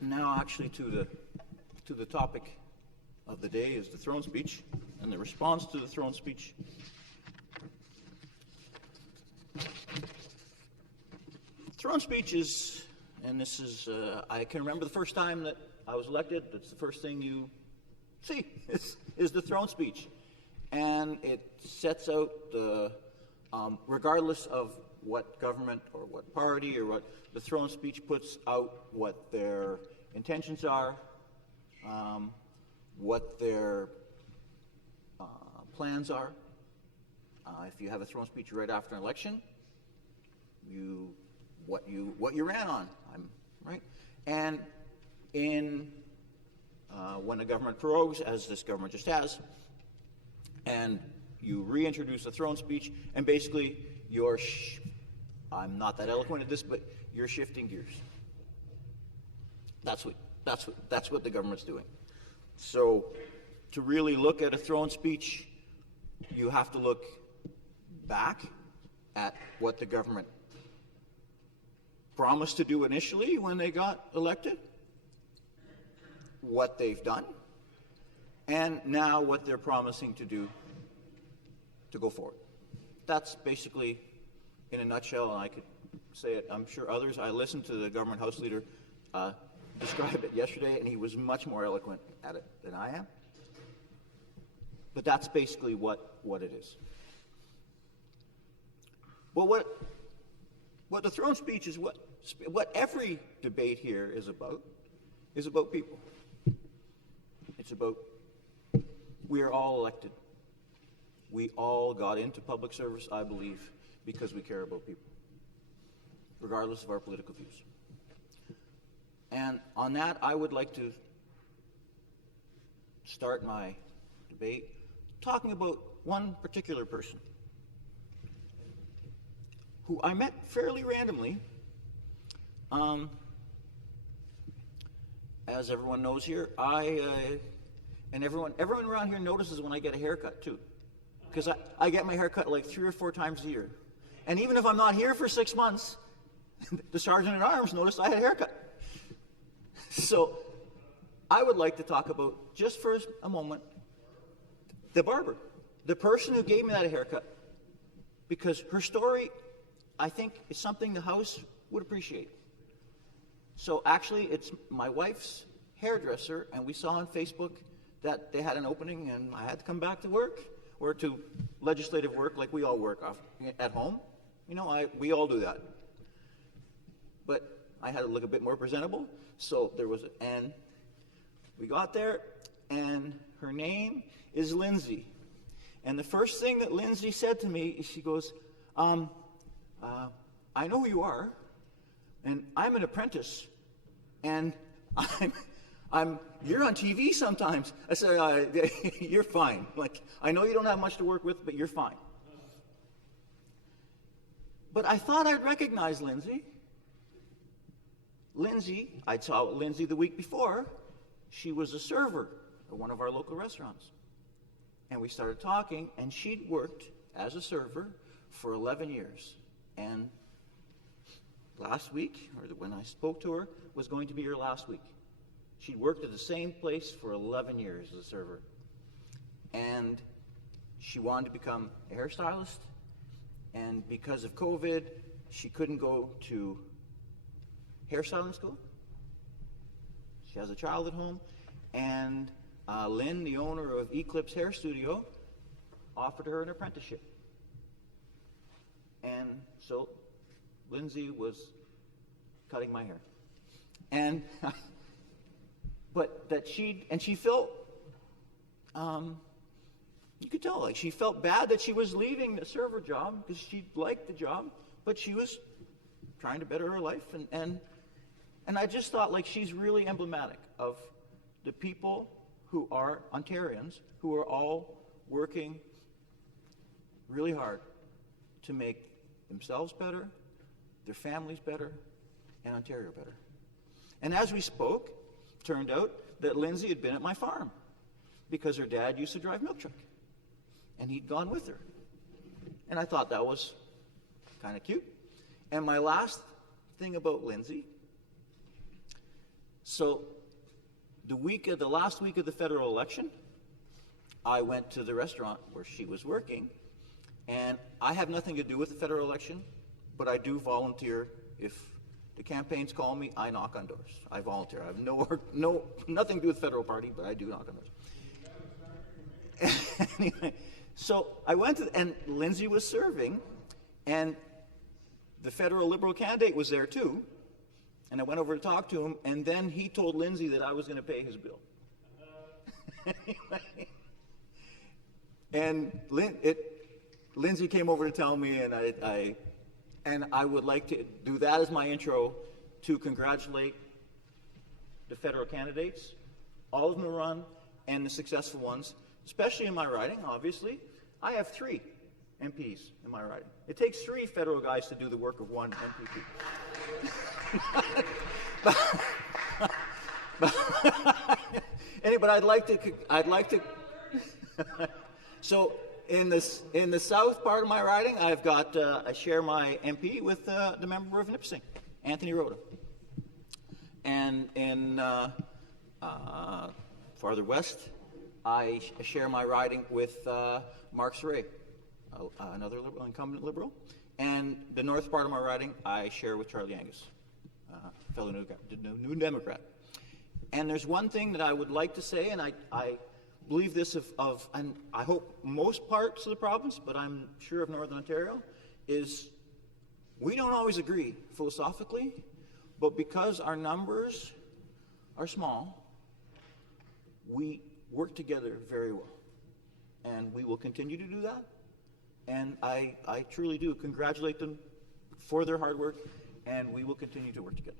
Now, actually, to the topic of the day is the throne speech and the response to the throne speech. Throne speech is, and this is, I can remember the first time that I was elected. That's the first thing you see is the throne speech, and it sets out the, regardless of what government or what party or what, the throne speech puts out what their intentions are, what their plans are. If you have a throne speech right after an election, what you ran on, right? And in when a government prorogues, as this government just has, and you reintroduce a throne speech, and basically you're, I'm not that eloquent at this, but you're shifting gears. That's what the government's doing. So to really look at a throne speech, you have to look back at what the government promised to do initially when they got elected, what they've done, and now what they're promising to do to go forward. That's basically, in a nutshell, and I could say it, I'm sure others, I listened to the government House Leader describe it yesterday, and he was much more eloquent at it than I am. But that's basically what it is. Well, what the throne speech is, what every debate here is about people. It's about, we are all elected. We all got into public service, I believe, because we care about people, regardless of our political views. And on that, I would like to start my debate talking about one particular person who I met fairly randomly. As everyone knows here, and everyone around here notices when I get a haircut too, because I get my haircut like 3 or 4 times a year. And even if I'm not here for 6 months, the Sergeant at Arms noticed I had a haircut. So I would like to talk about, just for a moment, the barber, the person who gave me that haircut, because her story, I think, is something the House would appreciate. So actually, it's my wife's hairdresser, and we saw on Facebook that they had an opening, and I had to come back to work, or to legislative work, like we all work at home. You know, we all do that. But I had to look a bit more presentable, so there was, and we got there, and her name is Lindsay. And the first thing that Lindsay said to me is, she goes, I know who you are, and I'm an apprentice, and you're on TV sometimes. I said, you're fine. Like, I know you don't have much to work with, but you're fine. But I thought I'd recognize Lindsay. I saw Lindsay the week before. She was a server at one of our local restaurants. And we started talking, and she'd worked as a server for 11 years. And last week, or when I spoke to her, was going to be her last week. She'd worked at the same place for 11 years as a server. And she wanted to become a hairstylist. And because of COVID, she couldn't go to hairstyling school. She has a child at home. And Lynn, the owner of Eclipse Hair Studio, offered her an apprenticeship. And so Lindsay was cutting my hair. And but that she felt, you could tell, like, she felt bad that she was leaving the server job because she liked the job, but she was trying to better her life. And I just thought, like, she's really emblematic of the people who are Ontarians, who are all working really hard to make themselves better, their families better, and Ontario better. And as we spoke, turned out that Lindsay had been at my farm because her dad used to drive milk truck, and he'd gone with her. And I thought that was kind of cute. And my last thing about Lindsay, So the last week of the federal election, I went to the restaurant where she was working, and I have nothing to do with the federal election, but I do volunteer. If the campaigns call me, I knock on doors. I volunteer. I have nothing to do with the federal party, but I do knock on doors. Anyway, so I went to, and Lindsay was serving, and the federal Liberal candidate was there too, and I went over to talk to him, and then he told Lindsay that I was going to pay his bill. Anyway, and Lindsay came over to tell me, and I would like to do that as my intro to congratulate the federal candidates, all of them who run, and the successful ones, especially in my riding, obviously. I have 3 MPs in my riding. It takes 3 federal guys to do the work of 1 MPP. But I'd like to. So in the south part of my riding, I've got I share my MP with the member of Nipissing, Anthony Rhoda, and in farther west, I share my riding with Mark Saray, another incumbent Liberal, and the north part of my riding I share with Charlie Angus, fellow New Democrat. And there's one thing that I would like to say, and I believe this and I hope most parts of the province, but I'm sure of Northern Ontario, is we don't always agree philosophically, but because our numbers are small, we work together very well. And we will continue to do that. And I truly do congratulate them for their hard work, and we will continue to work together.